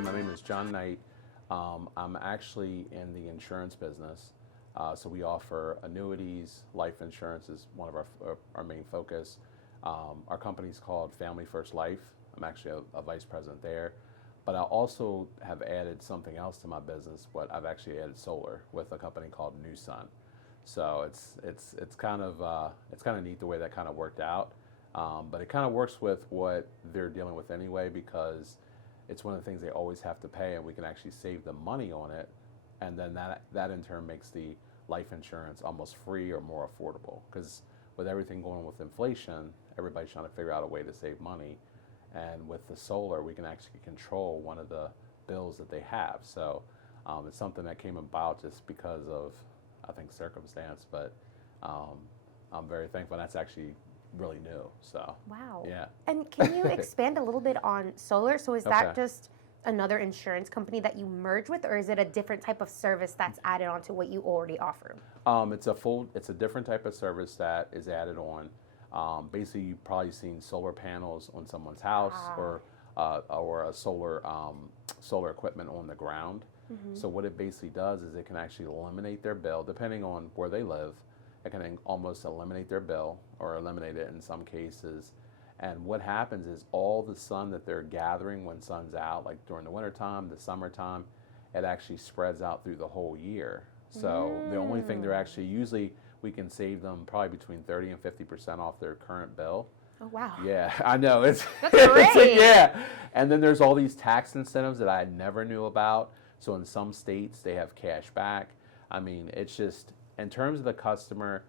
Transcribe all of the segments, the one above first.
My name is John Knight. I'm actually in the insurance business. So we offer annuities, life insurance is one of our main focus. Our company is called Family First Life. I'm actually a vice president there. But I also have added something else to my business. But I've actually added solar with a company called New Sun. So it's kind of neat the way that kind of worked out. But it kind of works with what they're dealing with anyway because it's one of the things they always have to pay, and we can actually save them money on it, and then that in turn makes the life insurance almost free or more affordable. Because with everything going on with inflation, everybody's trying to figure out a way to save money, and with the solar, we can actually control one of the bills that they have. So it's something that came about just because of, I think, circumstance, but um, I'm very thankful. That's actually really new. So Wow. yeah. And can you expand a little bit on solar? So is that Okay. just another insurance company that you merge with, or is it a different type of service that's added on to what you already offer? It's a different type of service that is added on. Basically, you've probably seen solar panels on someone's house Ah. or a solar equipment on the ground. So what it basically does is it can actually eliminate their bill, depending on where they live. It can almost eliminate their bill or eliminate it in some cases. And what happens is all the sun that they're gathering when sun's out, like during the wintertime, the summertime, it actually spreads out through the whole year. So the only thing they're actually usually we can save them probably between 30 and 50% off their current bill. Oh, wow. Yeah, I know it's That's great. yeah. And then there's all these tax incentives that I never knew about. So in some states they have cash back. I mean, it's just in terms of the customer,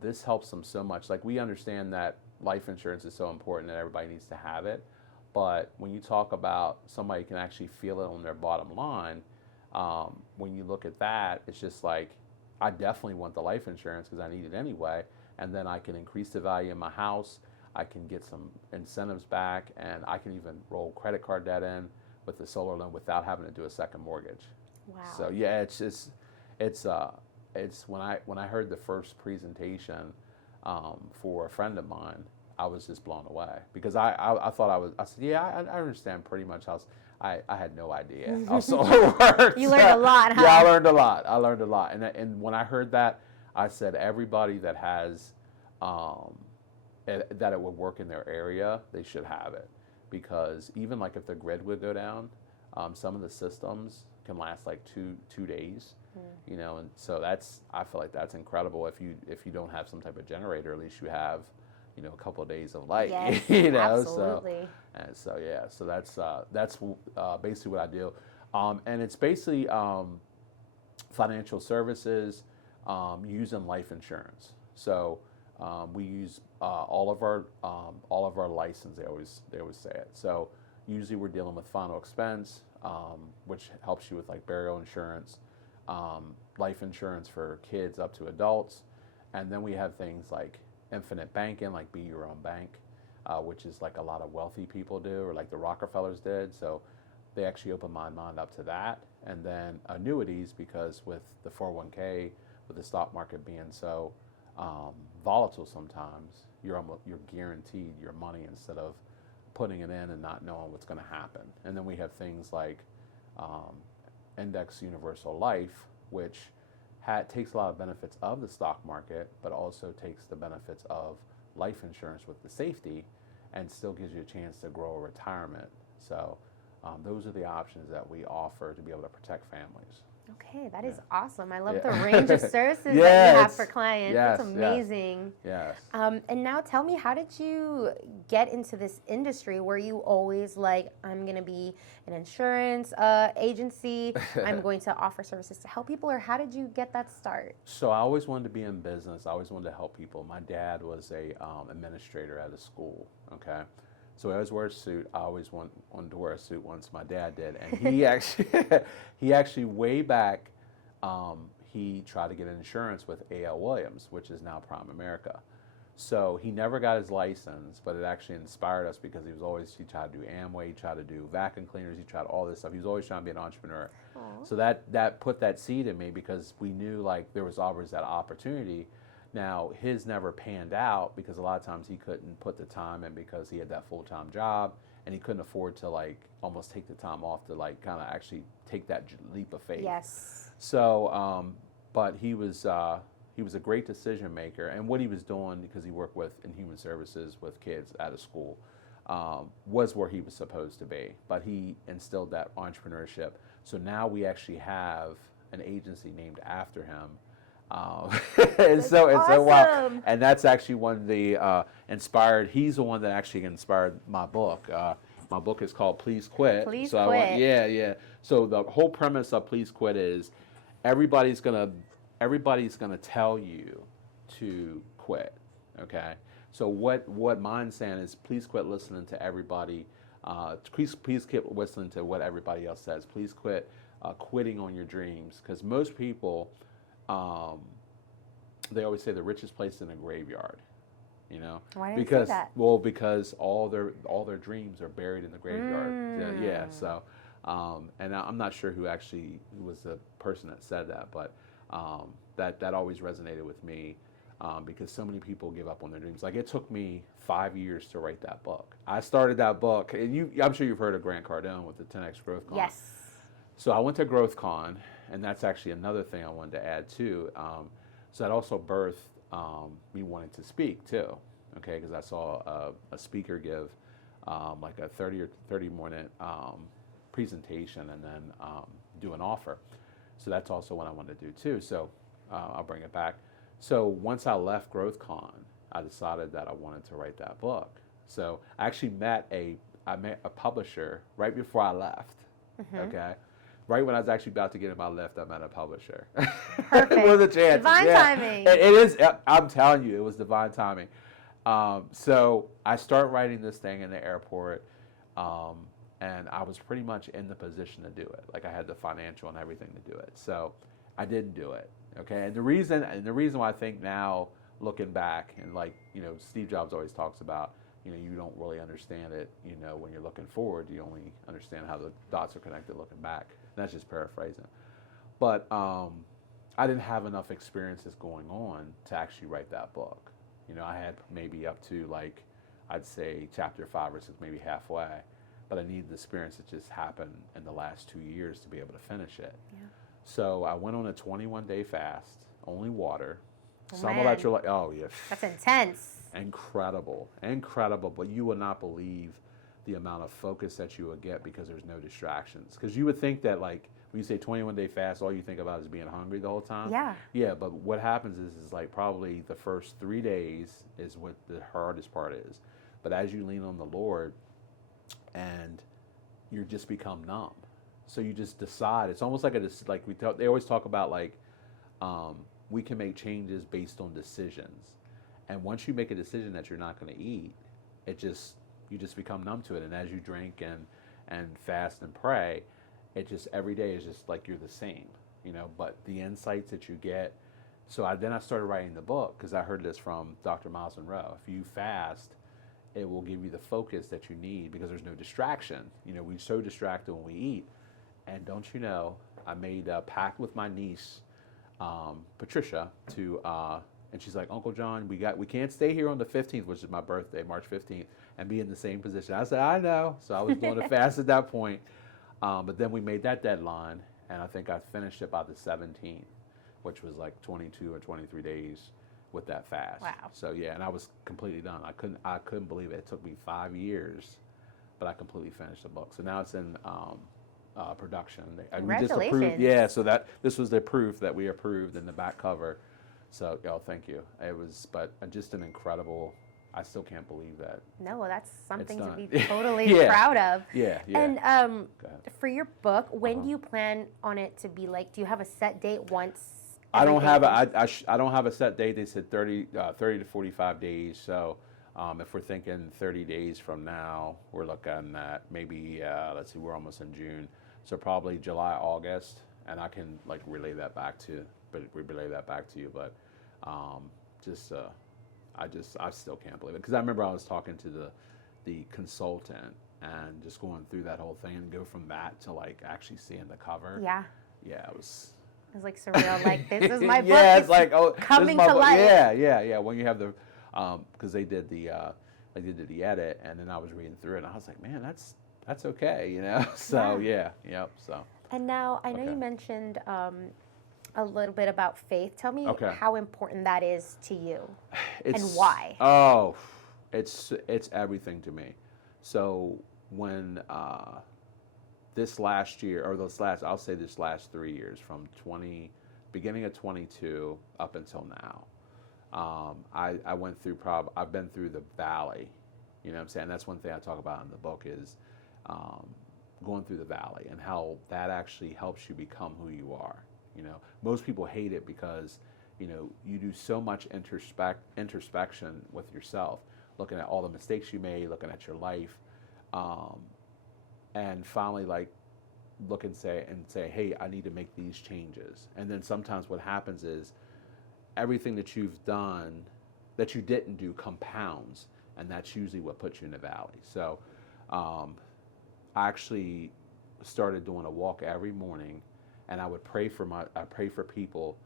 this helps them so much. Like we understand that life insurance is so important that everybody needs to have it, but when you talk about somebody can actually feel it on their bottom line, when you look at that, it's just like I definitely want the life insurance because I need it anyway, and then I can increase the value of my house. I can get some incentives back, and I can even roll credit card debt in with the solar loan without having to do a second mortgage. Wow. So yeah, it's it's when I heard the first presentation for a friend of mine, I was just blown away because I thought I said yeah I understand pretty much how I had no idea how solar works. You learned a lot, huh? Yeah, I learned a lot. I learned a lot, and when I heard that, I said everybody that has um, that it would work in their area, they should have it because even like if the grid would go down, some of the systems can last like two days, you know, and so that's I feel like that's incredible. If you don't have some type of generator, at least you have, you know, a couple of days of light, Yes, you know. absolutely. And so yeah, so that's basically what I do, and it's basically financial services using life insurance. So we use all of our license. They always say it. So usually we're dealing with final expense, which helps you with like burial insurance, life insurance for kids up to adults, and then we have things like infinite banking, like be your own bank, which is like a lot of wealthy people do, or like the Rockefellers did. So they actually opened my mind up to that, and then annuities because with the 401k, with the stock market being so volatile sometimes, you're guaranteed your money instead of putting it in and not knowing what's going to happen. And then we have things like um, index universal life, which takes a lot of benefits of the stock market, but also takes the benefits of life insurance with the safety, and still gives you a chance to grow a retirement. So those are the options that we offer to be able to protect families. Okay, that is Yeah. awesome. I love Yeah. the range of services that Yeah, you have it's- for clients. yes, That's yes. amazing. Yes. And now tell me, how did you get into this industry? Were you always like, I'm going to be an insurance agency, I'm going to offer services to help people, or how did you get that start? So I always wanted to be in business. I always wanted to help people. My dad was a administrator at a school. Okay, so I always wore a suit. I always wanted to wear a suit once my dad did, and he actually he actually way back he tried to get insurance with A.L. Williams, which is now Prime America. So he never got his license, but it actually inspired us because he tried to do Amway, he tried to do vacuum cleaners, he tried all this stuff. He was always trying to be an entrepreneur. Aw. So that put that seed in me because we knew like there was always that opportunity. Now his never panned out because a lot of times he couldn't put the time in because he had that full-time job and he couldn't afford to like almost take the time off to like kind of actually take that leap of faith. Yes. So, but he was a great decision maker, and what he was doing, because he worked in human services with kids at a school, was where he was supposed to be. But he instilled that entrepreneurship. So now we actually have an agency named after him. And so wow, awesome. and that's actually one of the inspired. He's the one that actually inspired my book. My book is called Please Quit. Please so Quit. Yeah. So the whole premise of Please Quit is everybody's gonna tell you to quit. Okay. So what mine's saying is, please quit listening to everybody. Please quit listening to what everybody else says. Please quit quitting on your dreams, because most people, they always say the richest place in a graveyard. You know, Why do you say because that? because all their dreams are buried in the graveyard. Yeah. So, and I'm not sure who was the person that said that, but that always resonated with me. Because so many people give up on their dreams. Like, it took me 5 years to write that book. I started that book, and I'm sure you've heard of Grant Cardone with the 10X Growth Con. Yes. So I went to Growth Con, and that's actually another thing I wanted to add too. So that also birthed me wanting to speak too, okay? Because I saw a speaker give like a 30-minute presentation and then do an offer. So that's also what I wanted to do too. So I'll bring it back. So once I left GrowthCon, I decided that I wanted to write that book. So I actually met a publisher right before I left. Okay, right when I was actually about to get in my lift, I met a publisher. Perfect. It was a chance. Divine timing. It is. I'm telling you, it was divine timing. So I start writing this thing in the airport, and I was pretty much in the position to do it. Like, I had the financial and everything to do it. So I didn't do it. Okay, and the reason why I think now, looking back, and like, you know, Steve Jobs always talks about, you know, you don't really understand it, you know, when you're looking forward, you only understand how the dots are connected looking back. And that's just paraphrasing. But I didn't have enough experiences going on to actually write that book. You know, I had maybe up to, like, I'd say chapter 5 or 6, maybe halfway. But I needed the experience that just happened in the last 2 years to be able to finish it. Yeah. So I went on a 21-day fast, only water. Oh, Some man. of that you're like, oh yeah. That's intense. Incredible, but you will not believe the amount of focus that you will get because there's no distractions. Because you would think that, like, when you say 21-day fast, all you think about is being hungry the whole time. Yeah. Yeah, but what happens is like probably the first 3 days is what the hardest part is. But as you lean on the Lord, and you just become numb. So you just decide. It's almost like they always talk about, like, we can make changes based on decisions. And once you make a decision that you're not going to eat, you just become numb to it. And as you drink and fast and pray, every day is just like you're the same, you know. But the insights that you get. So then I started writing the book because I heard this from Dr. Miles Monroe. If you fast, it will give you the focus that you need because there's no distraction. You know, we're so distracted when we eat. And don't you know, I made a pact with my niece, Patricia, and she's like, Uncle John, we can't stay here on the 15th, which is my birthday, March 15th, and be in the same position. I said, I know. So I was doing a fast at that point. But then we made that deadline, and I think I finished it by the 17th, which was like 22 or 23 days with that fast. Wow. So yeah, and I was completely done. I couldn't believe it. It took me 5 years, but I completely finished the book. So now it's in production. Congratulations. We just approved, so that this was the proof that we approved in the back cover. So, thank you. It was, but just an incredible. I still can't believe that. No, that's something to done. be totally Yeah. proud of. Yeah. And Go ahead. for your book, when do you plan on it to be like? Do you have a set date once? I don't have everything- I don't have a set date. They said 30 to 45 days. So if we're thinking 30 days from now, we're looking at maybe let's see, we're almost in June, so probably July, August, and I can like relay that back to you. But I still can't believe it because I remember I was talking to the consultant and just going through that whole thing and go from that to like actually seeing the cover. Yeah. Yeah, it was. It's like surreal. Like, this is my book. Yeah, it's like, coming this is my to book. life. Yeah. When you have the, because they did the like they did the edit, and then I was reading through it, and I was like, man, that's okay, you know. So Yeah. yep. So And now I know okay, you mentioned a little bit about faith. Tell me okay. how important that is to you and It's why. oh, it's everything to me. So when this last year, or I'll say this last 3 years, from beginning of 22 up until now, I went through I've been through the valley. You know what I'm saying? That's one thing I talk about in the book is um, going through the valley and how that actually helps you become who you are. You know, most people hate it because, you know, you do so much introspection with yourself, looking at all the mistakes you made, looking at your life, um, and finally like look and say, hey, I need to make these changes. And then sometimes what happens is everything that you've done that you didn't do compounds, and that's usually what puts you in the valley. So um, I actually started doing a walk every morning, and I pray for people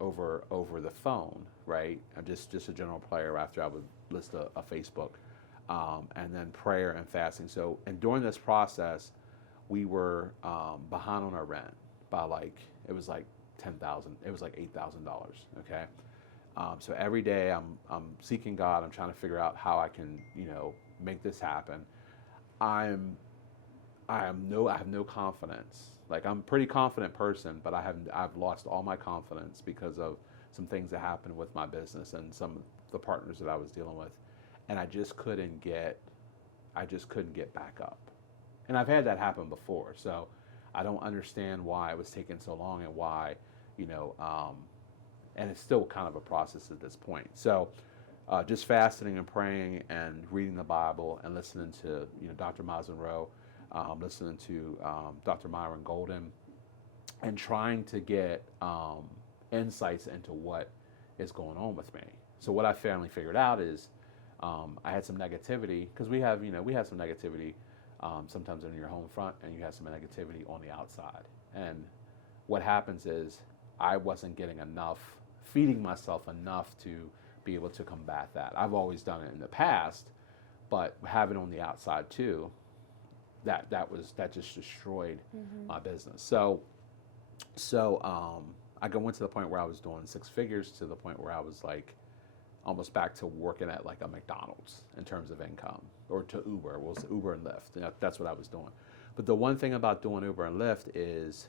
over the phone, right? I'm just a general prayer after I would list a Facebook, and then prayer and fasting. So, and during this process, we were behind on our rent by it was like 10,000. It was like $8,000. Okay. So every day I'm seeking God. I'm trying to figure out how I can, you know, make this happen. I'm I have no confidence. Like, I'm a pretty confident person, but I've lost all my confidence because of some things that happened with my business and some of the partners that I was dealing with, and I just couldn't get back up. And I've had that happen before, so I don't understand why it was taking so long and why, you know, and it's still kind of a process at this point. So just fasting and praying and reading the Bible and listening to, you know, Dr. Miles Monroe, listening to Dr. Myron Golden, and trying to get insights into what is going on with me. So what I finally figured out is I had some negativity, because we have some negativity sometimes in your home front, and you have some negativity on the outside. And what happens is I wasn't getting enough, feeding myself enough to be able to combat that. I've always done it in the past, but having it on the outside too, that just destroyed my business. So I went to the point where I was doing six figures, to the point where I was like almost back to working at like a McDonald's in terms of income, or to Uber. Well, it's Uber and Lyft. And that's what I was doing. But the one thing about doing Uber and Lyft is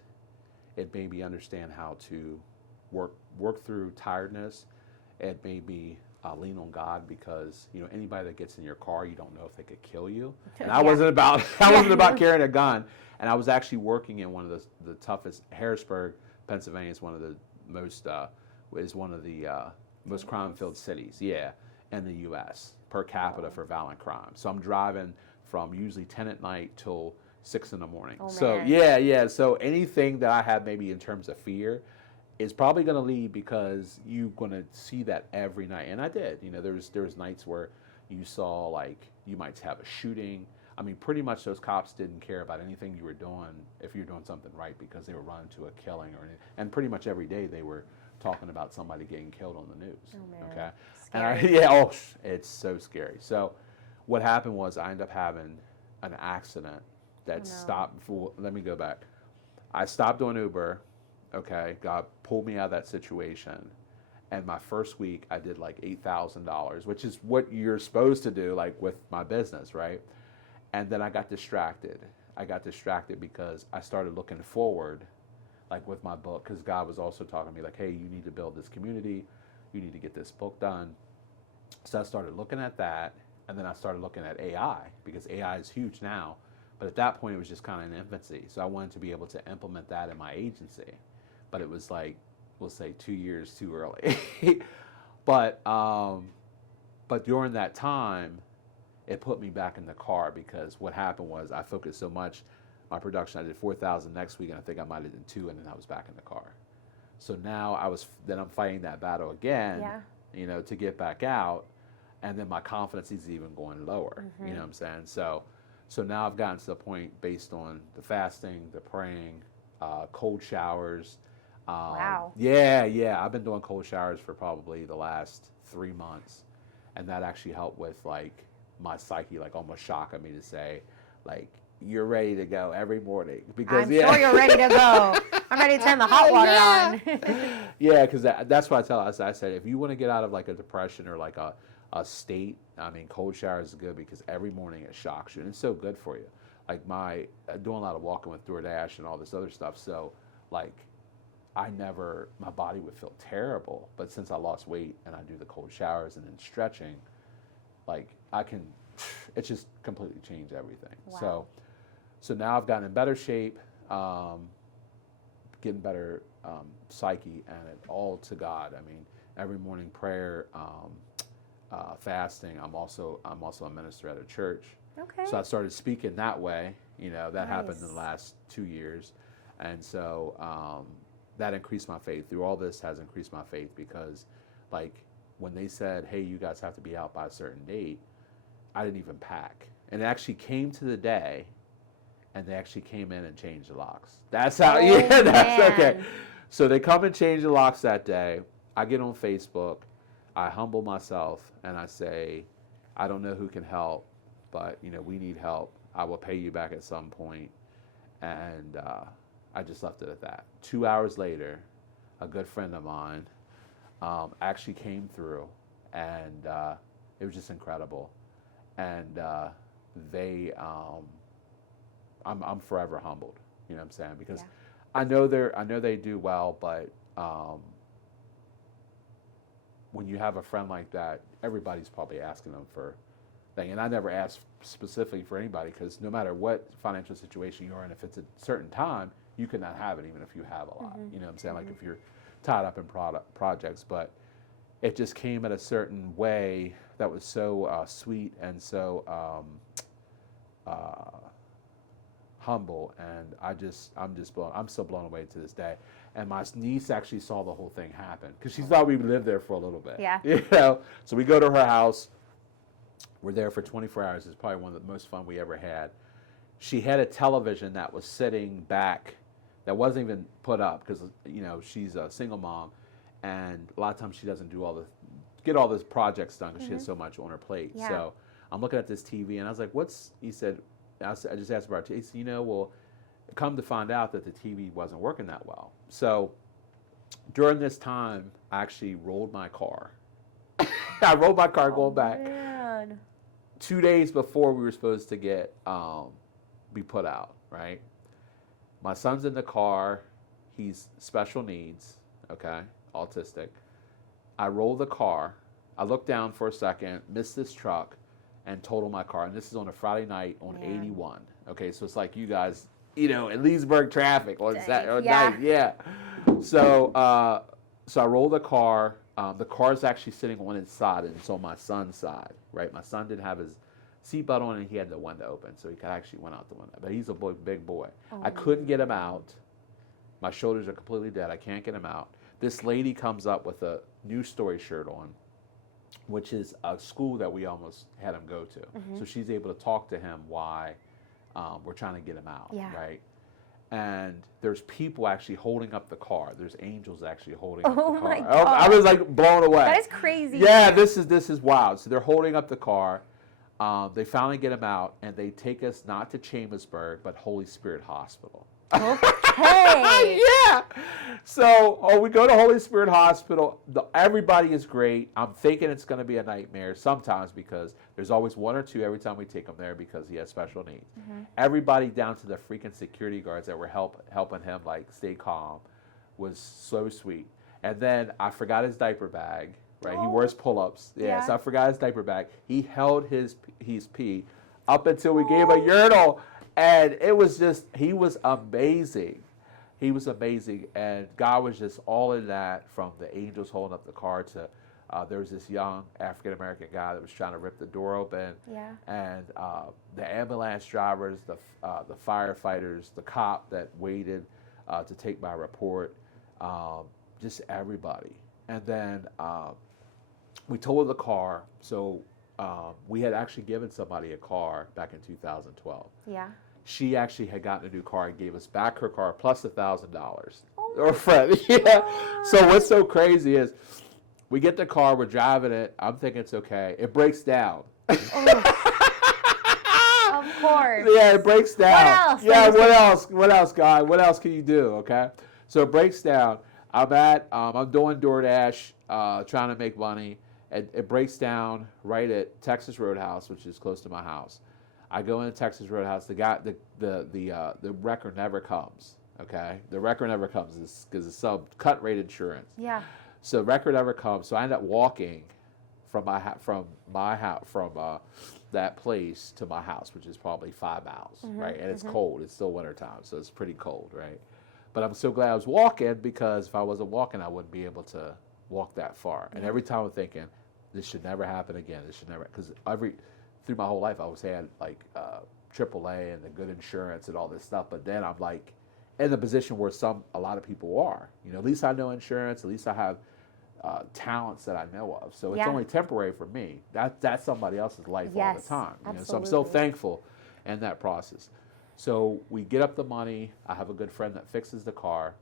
it made me understand how to work through tiredness. It made me lean on God, because, you know, anybody that gets in your car, you don't know if they could kill you. And I wasn't about carrying a gun. And I was actually working in one of the toughest. Harrisburg, Pennsylvania is one of the most crime-filled cities, in the U.S. per capita for violent crime. So I'm driving from usually 10 at night till 6 in the morning. Oh, So man. So anything that I have maybe in terms of fear is probably going to leave, because you're going to see that every night. And I did. You know, there was nights where you saw, like, you might have a shooting. I mean, pretty much those cops didn't care about anything you were doing, if you're doing something right, because they were running to a killing or anything. And pretty much every day they were talking about somebody getting killed on the news. Oh, man. Okay. Scary. And it's so scary. So what happened was I ended up having an accident that stopped. Let me go back. I stopped doing Uber. Okay, God pulled me out of that situation, and my first week I did like $8,000, which is what you're supposed to do, like with my business, right? And then I got distracted. Because I started looking forward, like with my book, because God was also talking to me like, hey, you need to build this community, you need to get this book done. So I started looking at that, and then I started looking at AI, because AI is huge now. But at that point, it was just kind of in infancy. So I wanted to be able to implement that in my agency. But it was like, we'll say 2 years too early. but during that time, it put me back in the car, because what happened was I focused so much on production. I did 4,000 next week, and I think I might have done 2, and then I was back in the car. So now I'm fighting that battle again, you know, to get back out, and then my confidence is even going lower. You know what I'm saying? So now I've gotten to the point, based on the fasting, the praying, cold showers. Wow. Yeah. I've been doing cold showers for probably the last 3 months, and that actually helped with like my psyche, like almost shocking me to say, like, you're ready to go every morning because I'm sure you're ready to go. I'm ready to turn the hot water on. Yeah, because that's what I tell us. I said, if you want to get out of like a depression or like a state, I mean, cold showers is good because every morning it shocks you and it's so good for you. Like doing a lot of walking with DoorDash and all this other stuff. So like my body would feel terrible. But since I lost weight and I do the cold showers and then stretching, like it's just completely changed everything. Wow. So now I've gotten in better shape, getting better psyche, and it all to God. I mean, every morning prayer, fasting. I'm also a minister at a church. Okay. So I started speaking that way. You know, that happened in the Nice. last 2 years, and so that increased my faith. Through all this has increased my faith because, like, when they said, "Hey, you guys have to be out by a certain date," I didn't even pack, and it actually came to the day. And they actually came in and changed the locks. That's how, that's man. okay. So they come and change the locks that day. I get on Facebook. I humble myself and I say, I don't know who can help, but we need help. I will pay you back at some point. And I just left it at that. 2 hours later, a good friend of mine actually came through, and it was just incredible. And I'm forever humbled. You know what I'm saying? Because I know they do well, but when you have a friend like that, everybody's probably asking them for thing. And I never ask specifically for anybody because no matter what financial situation you're in, if it's a certain time, you cannot have it even if you have a lot. You know what I'm saying? Like if you're tied up in projects, but it just came in a certain way that was so sweet and so humble, and I'm still blown away to this day. And my niece actually saw the whole thing happen because she thought we lived there for a little bit. Yeah. So we go to her house. We're there for 24 hours. It's probably one of the most fun we ever had. She had a television that was sitting back, that wasn't even put up because she's a single mom, and a lot of times she doesn't get all those projects done because she has so much on her plate. Yeah. So I'm looking at this TV and I was like, he said. I just asked about it. He said, well, come to find out that the TV wasn't working that well. So during this time, I actually rolled my car. I rolled my car going back. Man. 2 days before we were supposed to be put out, right? My son's in the car. He's special needs, okay, autistic. I roll the car. I look down for a second, miss this truck, and total my car. And this is on a Friday night on 81. Okay, so it's like you guys, in Leesburg traffic on Saturday night. Yeah. So I roll the car. The car is actually sitting on its side, and it's on my son's side, right? My son didn't have his seatbelt on, and he had the window open, so he could actually went out the window. But he's a big boy. I couldn't get him out. My shoulders are completely dead. I can't get him out. This lady comes up with a News Story shirt on, which is a school that we almost had him go to. So she's able to talk to him why we're trying to get him out, right? And there's people actually holding up the car. There's angels actually holding up the car. My God. I was like blown away. That is crazy. Yeah, this is wild. So they're holding up the car. They finally get him out, and they take us not to Chambersburg, but Holy Spirit Hospital. Okay. Yeah. So we go to Holy Spirit Hospital. Everybody is great. I'm thinking it's going to be a nightmare sometimes because there's always one or two every time we take him there because he has special needs. Everybody down to the freaking security guards that were helping him like stay calm was so sweet. And then I forgot his diaper bag. Right, he wears pull-ups. Yeah, so I forgot his diaper bag. He held his pee up until we gave a urinal. And it was he was amazing. He was amazing. And God was just all in that, from the angels holding up the car to there was this young African-American guy that was trying to rip the door open. Yeah. And the ambulance drivers, the firefighters, the cop that waited to take my report, just everybody. And then we totaled the car. So we had actually given somebody a car back in 2012. Yeah. She actually had gotten a new car and gave us back her car plus $1,000. Oh Her friend, yeah. So what's so crazy is We get the car, we're driving it. I'm thinking it's okay. It breaks down. Of course. Yeah, it breaks down. What else? Yeah, what else? What else, God? What else can you do? Okay, so it breaks down. I'm doing DoorDash, trying to make money. It breaks down right at Texas Roadhouse, which is close to my house. I go into Texas Roadhouse. The wrecker never comes. Okay, the wrecker never comes because it's sub cut rate insurance. Yeah. So the wrecker never comes. So I end up walking from that place to my house, which is probably 5 miles, right? And it's cold. It's still wintertime, so it's pretty cold, right? But I'm so glad I was walking, because if I wasn't walking, I wouldn't be able to walk that far. And every time I'm thinking, this should never happen again. This should never, because through my whole life, I always had like AAA and the good insurance and all this stuff. But then I'm like in the position where a lot of people are. At least I know insurance. At least I have talents that I know of. So it's only temporary for me. That's somebody else's life all the time. So I'm so thankful in that process. So we get up the money. I have a good friend that fixes the car.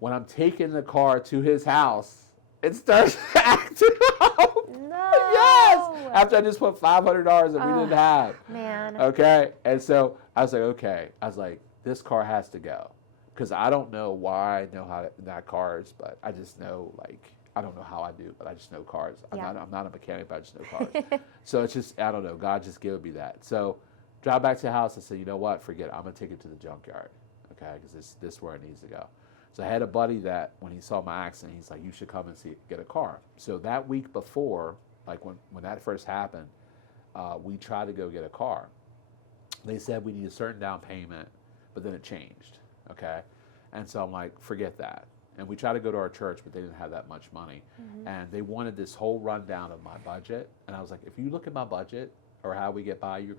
When I'm taking the car to his house, it starts acting up. No. Yes. After I just put $500 that we didn't have. Man. Okay. And so I was like, okay. I was like, this car has to go, because I don't know why I know how to not cars, but I just know, like, I don't know how I do, but I just know cars. I'm not a mechanic, but I just know cars. So it's just, I don't know. God just gave me that. So drive back to the house and said, you know what? Forget it. I'm going to take it to the junkyard. Okay. Because this is where it needs to go. So I had a buddy that when he saw my accident, he's like, you should come and get a car. So that week before, like when that first happened, we tried to go get a car. They said we need a certain down payment, but then it changed. Okay. And so I'm like, forget that. And we tried to go to our church, but they didn't have that much money. And they wanted this whole rundown of my budget. And I was like, if you look at my budget or how we get by, you're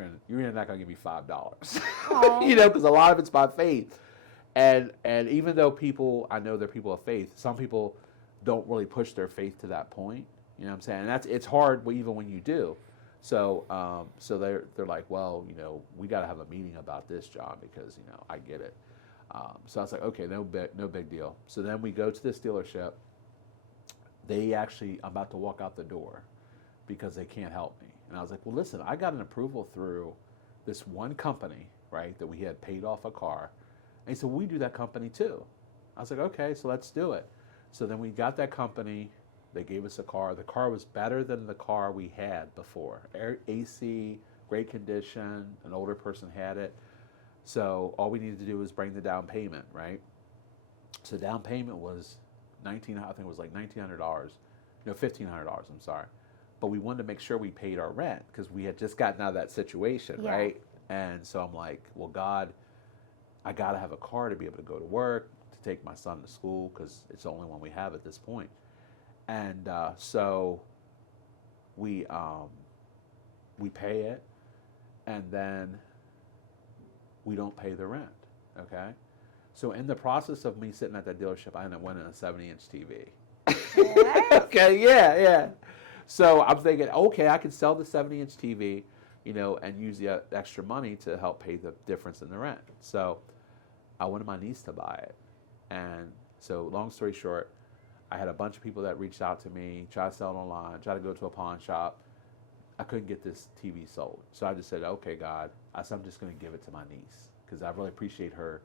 not gonna give me $5. Because a lot of it's by faith. And even though I know they're people of faith, some people don't really push their faith to that point. You know what I'm saying? And it's hard even when you do. So they're like, well, we got to have a meeting about this, John, because I get it. So I was like, okay, no big deal. So then we go to this dealership. I'm about to walk out the door because they can't help me. And I was like, well, listen, I got an approval through this one company, right, that we had paid off a car. And he said, we do that company too. I was like, okay, so let's do it. So then we got that company. They gave us a car. The car was better than the car we had before. AC, great condition, an older person had it. So all we needed to do was bring the down payment, right? So down payment was I think it was like $1,900. No, $1,500, I'm sorry. But we wanted to make sure we paid our rent because we had just gotten out of that situation, right? And so I'm like, well, God, I got to have a car to be able to go to work, to take my son to school, because it's the only one we have at this point. And so we pay it, and then we don't pay the rent, okay? So in the process of me sitting at that dealership, I ended up winning a 70-inch TV. What? Okay, yeah. So I'm thinking, okay, I can sell the 70-inch TV, and use the extra money to help pay the difference in the rent. So I wanted my niece to buy it. And so long story short, I had a bunch of people that reached out to me, tried to sell it online, tried to go to a pawn shop. I couldn't get this TV sold. So I just said, okay, God, I'm just going to give it to my niece because I really appreciate her,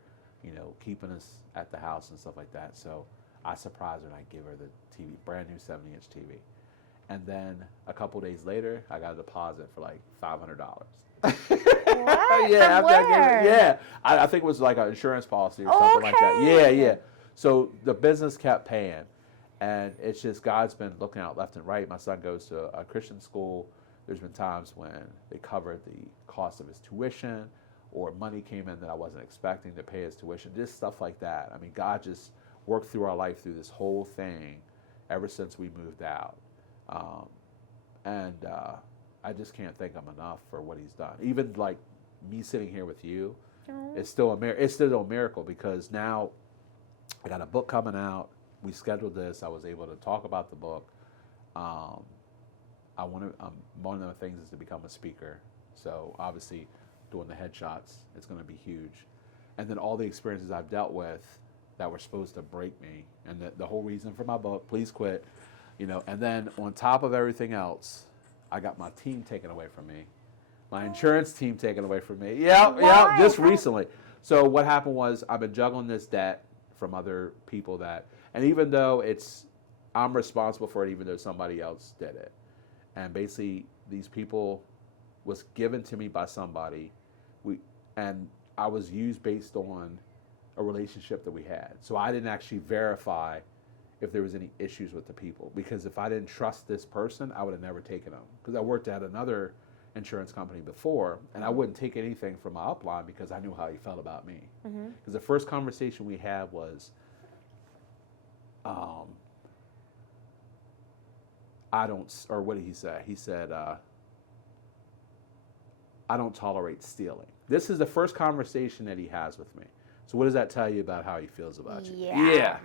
keeping us at the house and stuff like that. So I surprised her and I give her the TV, brand new 70-inch TV. And then a couple days later, I got a deposit for like $500. What? Yeah, From where? I think it was like an insurance policy or something like that. Yeah. So the business kept paying, and it's just God's been looking out left and right. My son goes to a Christian school. There's been times when they covered the cost of his tuition, or money came in that I wasn't expecting to pay his tuition. Just stuff like that. I mean, God just worked through our life through this whole thing ever since we moved out. I just can't thank him enough for what he's done. Even like me sitting here with you, it's still a miracle because now I got a book coming out. We scheduled this. I was able to talk about the book. One of the things is to become a speaker. So obviously, doing the headshots, it's going to be huge. And then all the experiences I've dealt with that were supposed to break me, and the whole reason for my book, Please Quit. You know, and then on top of everything else, I got my team taken away from me. My insurance team taken away from me. Yeah, Why? just recently. So what happened was I've been juggling this debt from other people and even though I'm responsible for it, even though somebody else did it. And basically, these people was given to me by somebody, and I was used based on a relationship that we had. So I didn't actually verify if there was any issues with the people, because if I didn't trust this person, I would have never taken them. Because I worked at another insurance company before, and I wouldn't take anything from my upline because I knew how he felt about me. Because the first conversation we had was, I don't, or what did he say? He said, I don't tolerate stealing. This is the first conversation that he has with me. So what does that tell you about how he feels about you? Yeah.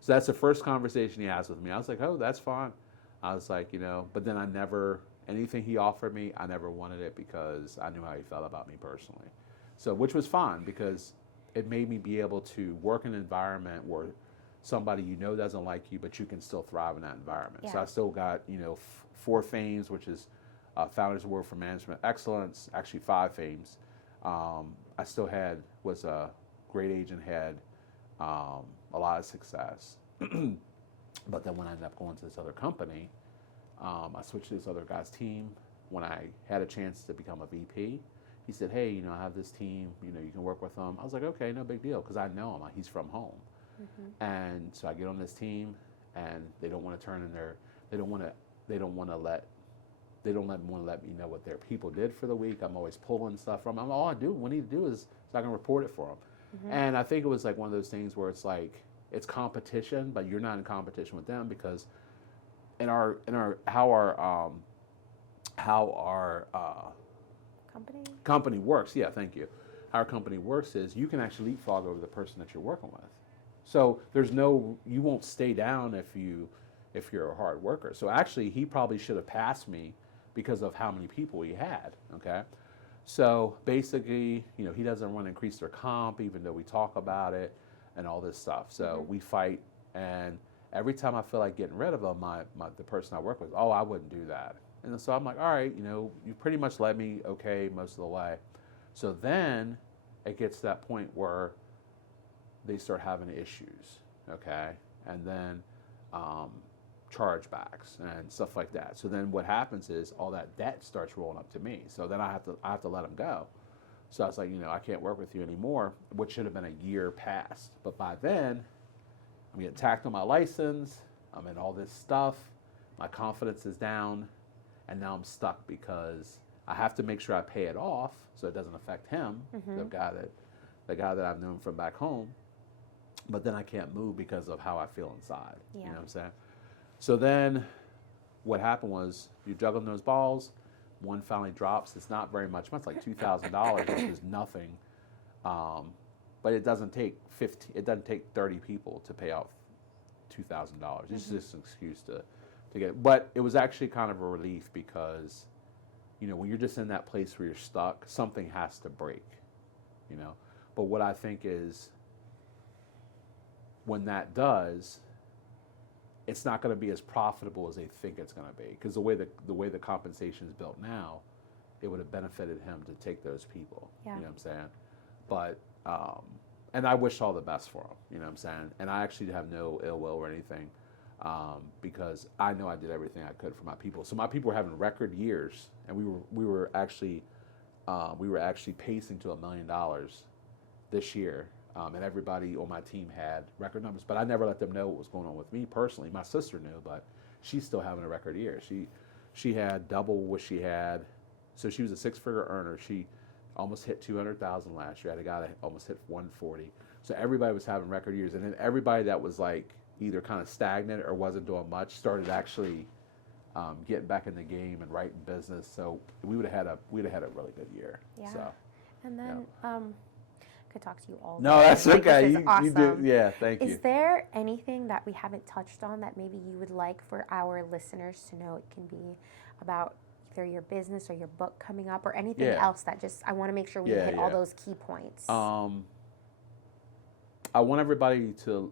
So that's the first conversation he has with me. I was like, oh, that's fine. I was like, but then anything he offered me, I never wanted it because I knew how he felt about me personally. So, which was fine because it made me be able to work in an environment where somebody doesn't like you, but you can still thrive in that environment. Yeah. So I still got, 4 FAMES, which is Founders Award for Management Excellence, actually 5 FAMES. I still was a great agent, had a lot of success. But then when I ended up going to this other company, I switched to this other guy's team. When I had a chance to become a VP, he said, hey, I have this team, you can work with them. I was like, okay, no big deal, because I know him. He's from home. And so I get on this team, and they don't want to turn in they don't want to let me know what their people did for the week. I'm always pulling stuff from them. All I need to do is so I can report it for them. And I think it was like one of those things where it's like, it's competition, but you're not in competition with them, because how our company works. Yeah, thank you. How our company works is you can actually leapfrog over the person that you're working with. So you won't stay down if you're a hard worker. So actually, he probably should have passed me because of how many people he had. Okay. So basically, he doesn't want to increase their comp, even though we talk about it and all this stuff. So we fight, and every time I feel like getting rid of him, the person I work with, I wouldn't do that. And so I'm like, all right, you pretty much led me okay most of the way. So then it gets to that point where they start having issues, okay? And then chargebacks and stuff like that. So then what happens is all that debt starts rolling up to me. So then I have to let them go. So I was like, I can't work with you anymore, which should have been a year past. But by then, I'm getting tacked on my license. I'm in all this stuff. My confidence is down, and now I'm stuck because I have to make sure I pay it off so it doesn't affect him, the guy that I've known from back home. But then I can't move because of how I feel inside. Yeah. You know what I'm saying? So then what happened was you're juggling those balls. One finally drops. It's not very much. It's like $2,000, which is nothing. But it doesn't take 30 people to pay off $2,000. It's just an excuse to get it. But it was actually kind of a relief because, when you're just in that place where you're stuck, something has to break, But what I think is, when that does, it's not going to be as profitable as they think it's going to be, because the way the compensation is built now, it would have benefited him to take those people. Yeah. You know what I'm saying? But and I wish all the best for him. You know what I'm saying? And I actually have no ill will or anything, because I know I did everything I could for my people. So my people were having record years, and we were actually pacing to $1 million this year. And everybody on my team had record numbers, but I never let them know what was going on with me personally. My sister knew, but she's still having a record year. She had double what she had, so she was a 6-figure earner. She almost hit 200,000 last year. I had a guy that almost hit 140. So everybody was having record years, and then everybody that was like either kind of stagnant or wasn't doing much started actually getting back in the game and writing business. So we would have had a really good year. Yeah. So, and then could talk to you all no, day. that's Like, okay. this is awesome. You do. Yeah, thank you. Is there anything that we haven't touched on that maybe you would like for our listeners to know? It can be about either your business or your book coming up or anything else that I want to make sure we hit all those key points. I want everybody to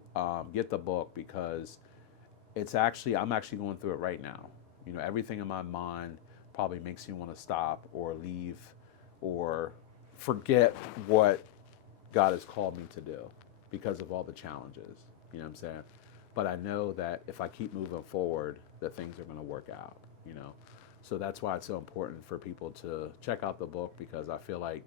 get the book, because it's actually, I'm actually going through it right now. You know, everything in my mind probably makes me want to stop or leave or forget what God has called me to do because of all the challenges. You know what I'm saying? But I know that if I keep moving forward, that things are going to work out, you know? So that's why it's so important for people to check out the book, because I feel like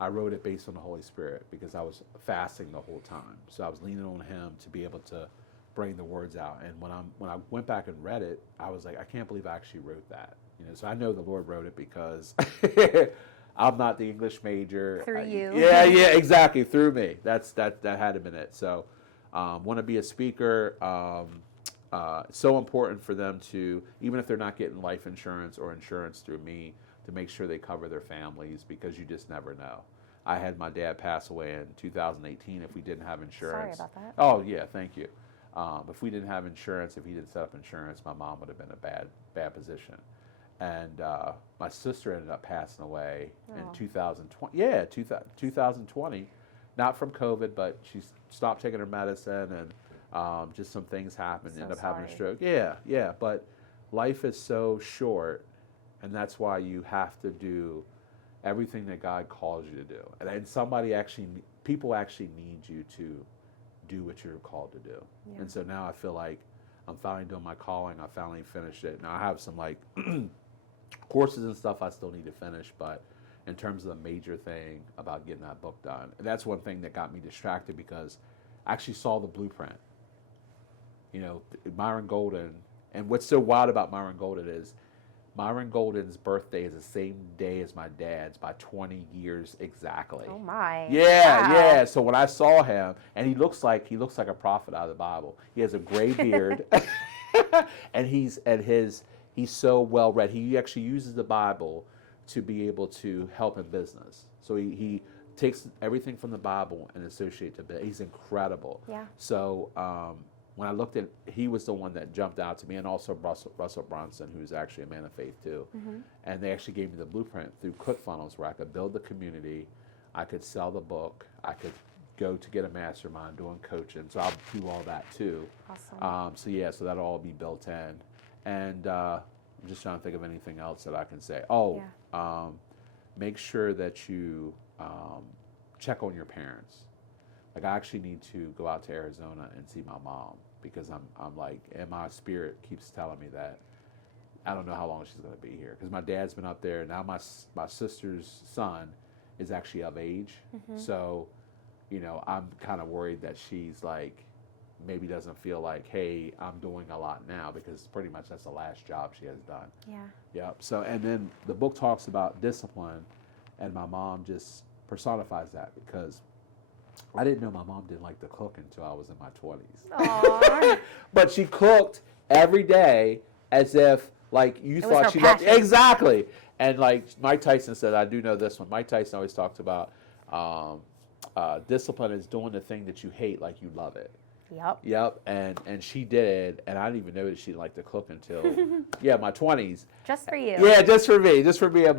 I wrote it based on the Holy Spirit because I was fasting the whole time. So I was leaning on Him to be able to bring the words out. And when I went back and read it, I was like, I can't believe I actually wrote that. You know, so I know the Lord wrote it because I'm not the English major. Through you. Yeah, exactly, through me. That had to been it. So, want to be a speaker. So important for them to, even if they're not getting life insurance or insurance through me, to make sure they cover their families, because you just never know. I had my dad pass away in 2018 if we didn't have insurance. Sorry about that. Oh, yeah, thank you. If we didn't have insurance, if he didn't set up insurance, my mom would have been in a bad position. And my sister ended up passing away in 2020. Yeah, 2020. Not from COVID, but she stopped taking her medicine, and just some things happened. So Ended up having a sorry. stroke. Yeah. But life is so short, and that's why you have to do everything that God calls you to do. And people actually need you to do what you're called to do. Yeah. And so now I feel like I'm finally doing my calling. I finally finished it. Now I have some like courses and stuff I still need to finish, but in terms of the major thing about getting that book done, and that's one thing that got me distracted, because I actually saw the blueprint. You know, Myron Golden, and what's so wild about Myron Golden is Myron Golden's birthday is the same day as my dad's by 20 years exactly. Oh my. Yeah, Wow. yeah. So when I saw him, and he looks like a prophet out of the Bible. He has a gray beard, and he's so well read. He actually uses the Bible to be able to help in business. So he takes everything from the Bible and associates it to business. He's incredible. Yeah. So when I looked at, he was the one that jumped out to me, and also Russell Brunson, who's actually a man of faith too. Mm-hmm. And they actually gave me the blueprint through ClickFunnels, where I could build the community, I could sell the book, I could go to get a mastermind doing coaching. So I'll do all that too. Awesome. So that'll all be built in. And I'm just trying to think of anything else that I can say. Oh, make sure that you check on your parents. Like, I actually need to go out to Arizona and see my mom, because I'm like, and my spirit keeps telling me that I don't know how long she's going to be here, because my dad's been up there. Now my sister's son is actually of age. Mm-hmm. So, you know, I'm kind of worried that she's like, maybe doesn't feel like, hey, I'm doing a lot now, because pretty much that's the last job she has done. Yeah. Yep. So, and then the book talks about discipline, and my mom just personifies that, because I didn't know my mom didn't like to cook until I was in my 20s. Aww. But she cooked every day as if like you It was thought her she loved. passion. Exactly. And like Mike Tyson said, I do know this one. Mike Tyson always talks about discipline is doing the thing that you hate like you love it. Yep. Yep. And she did, and I didn't even know that she didn't like to cook until my 20s. Just for you. Yeah, just for me and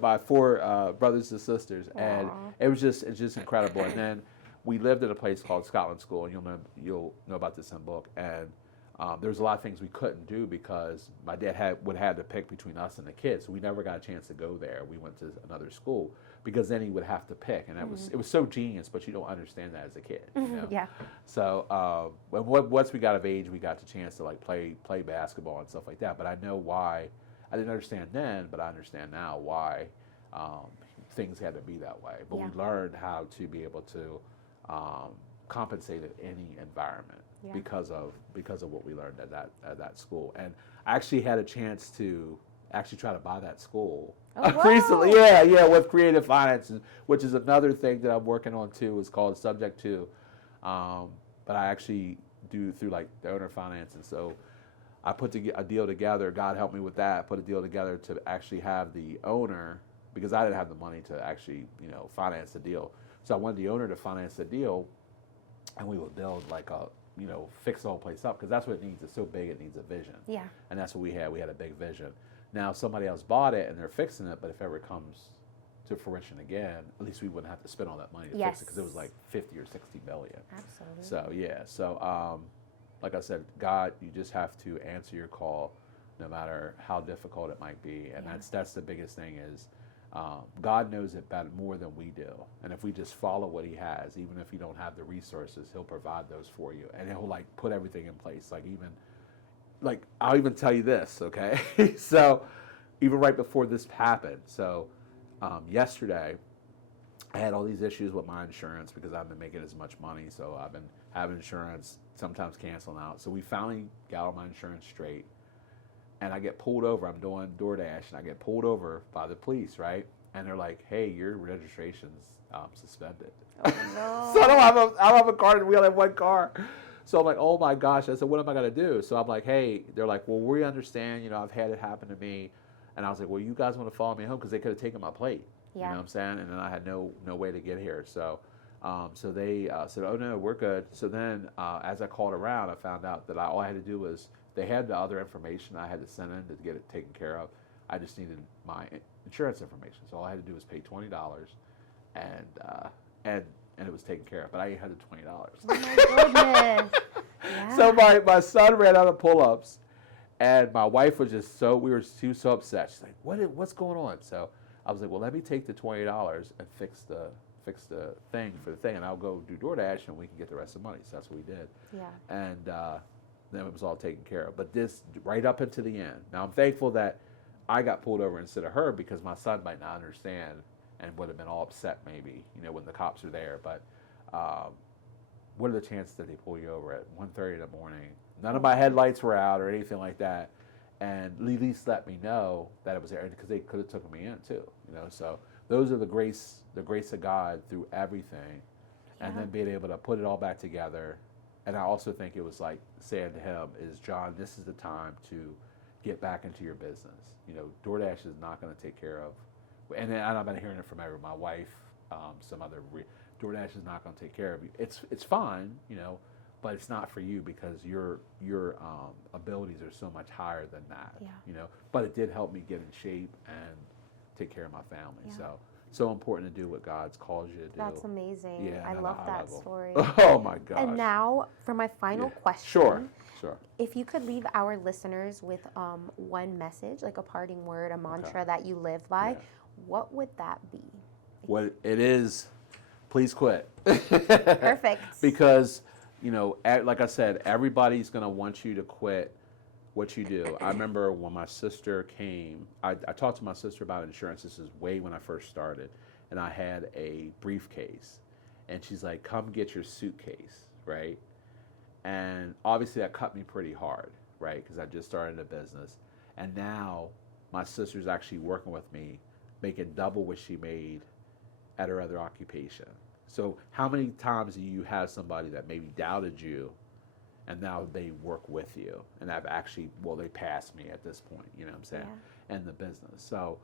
my four brothers and sisters, and it's just incredible. And then we lived at a place called Scotland School, and you'll know about this in the book. And there's a lot of things we couldn't do because my dad would have to pick between us and the kids. So we never got a chance to go there. We went to another school because then he would have to pick, and it was so genius, but you don't understand that as a kid. You know? Yeah. So once we got of age, we got the chance to like play basketball and stuff like that. But I know why. I didn't understand then, but I understand now why things had to be that way. But we learned how to be able to compensate in any environment because of what we learned at that school. And I actually had a chance to actually try to buy that school recently. Yeah, with creative finances, which is another thing that I'm working on too. Is called Subject To, but I actually do through like the owner finance, and so I put a deal together. God helped me with that. Put a deal together to actually have the owner, because I didn't have the money to actually finance the deal. So I wanted the owner to finance the deal, and we would build like fix the whole place up, because that's what it needs. It's so big, it needs a vision. Yeah. And that's what we had. We had a big vision. Now somebody else bought it and they're fixing it, but if ever it comes to fruition again, at least we wouldn't have to spend all that money to fix it, because it was like 50 or 60 million. Absolutely. So like I said, God, you just have to answer your call, no matter how difficult it might be, and that's the biggest thing is. God knows it better more than we do, and if we just follow what He has, even if you don't have the resources, He'll provide those for you, and He'll like put everything in place. Like I'll even tell you this, okay? So, even right before this happened, so yesterday, I had all these issues with my insurance because I've been making as much money, so I've been having insurance sometimes canceling out. So we finally got all my insurance straight. And I get pulled over. I'm doing DoorDash, and I get pulled over by the police, right? And they're like, "Hey, your registration's suspended." Oh no. So I don't have a car, and we only have one car. So I'm like, "Oh my gosh!" I said, "What am I gonna do?" So I'm like, "Hey," they're like, "Well, we understand. You know, I've had it happen to me." And I was like, "Well, you guys want to follow me home because they could have taken my plate." You know what I'm saying? And then I had no way to get here. So so they said, "Oh no, we're good." So then as I called around, I found out that all I had to do was. They had the other information I had to send in to get it taken care of. I just needed my insurance information, so all I had to do was pay $20, and it was taken care of. But I had the $20. Oh my goodness. Yeah. So my son ran out of pull-ups, and my wife was just she was so upset. She's like, "What's going on?" So I was like, "Well, let me take the $20 and fix the thing for the thing, and I'll go do DoorDash, and we can get the rest of the money." So that's what we did. Yeah. And then it was all taken care of. But this right up into the end. Now I'm thankful that I got pulled over instead of her because my son might not understand and would have been all upset maybe, when the cops are there. But what are the chances that they pull you over at 1:30 in the morning? None of my headlights were out or anything like that, and at least let me know that it was there because they could have taken me in too. So those are the grace of God through everything, and then being able to put it all back together. And I also think it was like saying to him is, John, this is the time to get back into your business. DoorDash is not going to take care of, and I've been hearing it from my wife, some other, DoorDash is not going to take care of you. It's fine, but it's not for you because your abilities are so much higher than that. Yeah. But it did help me get in shape and take care of my family. So important to do what God's called you to do. That's amazing. Yeah, I love that level. story. Oh my gosh. And now for my final question. Sure. If you could leave our listeners with one message, like a parting word, a mantra that you live by, what would that be? What it is, please quit. Perfect. Because, like I said, everybody's going to want you to quit what you do. I remember when my sister came, I talked to my sister about insurance. This is way when I first started. And I had a briefcase. And she's like, come get your suitcase, right? And obviously that cut me pretty hard, right? Because I just started a business. And now my sister's actually working with me, making double what she made at her other occupation. So how many times do you have somebody that maybe doubted you and now they work with you and have actually, they passed me at this point, you know what I'm saying, in the business. So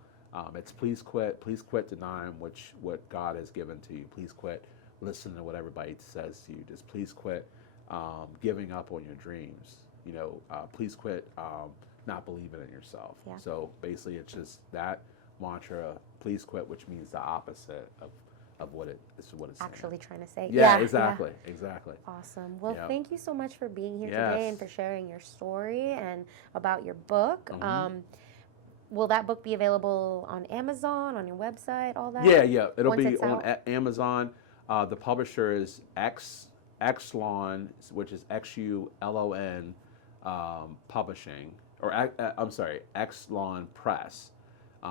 it's please quit denying what God has given to you. Please quit listening to what everybody says to you. Just please quit giving up on your dreams. Please quit not believing in yourself. So basically it's just that mantra, please quit, which means the opposite of what it's actually saying. trying to say. Exactly. Awesome. Well, thank you so much for being here today and for sharing your story and about your book. Will that book be available on Amazon, on your website, all that? Yeah. It'll Once be it's on out? Amazon. The publisher is Xlon, which is XULON Publishing, or I'm sorry, Xlon Press.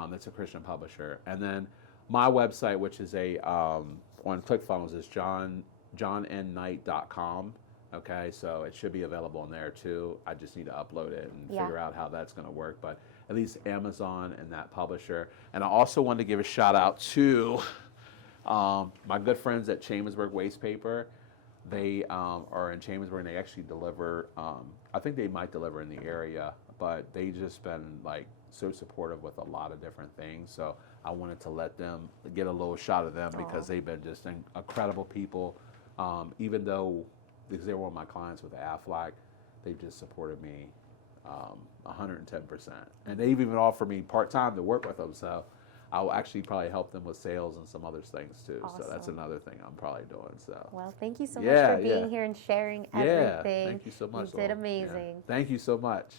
That's a Christian publisher. And then my website, which is on ClickFunnels, is johnnKnight.com. Okay, so it should be available in there too. I just need to upload it and figure out how that's going to work. But at least Amazon and that publisher. And I also wanted to give a shout out to my good friends at Chambersburg Waste Paper. They are in Chambersburg, and they actually deliver. I think they might deliver in the area, but they just been like so supportive with a lot of different things. So I wanted to let them get a little shot of them because they've been just incredible people. Even though because they were one of my clients with Aflac, they've just supported me 110%. And they've even offered me part-time to work with them. So I'll actually probably help them with sales and some other things too. So that's Awesome. another thing I'm probably doing. So Well, thank you so much Yeah, for yeah. being here and sharing yeah, everything. thank you so much. You did Lowell. Yeah. amazing. Thank you so much.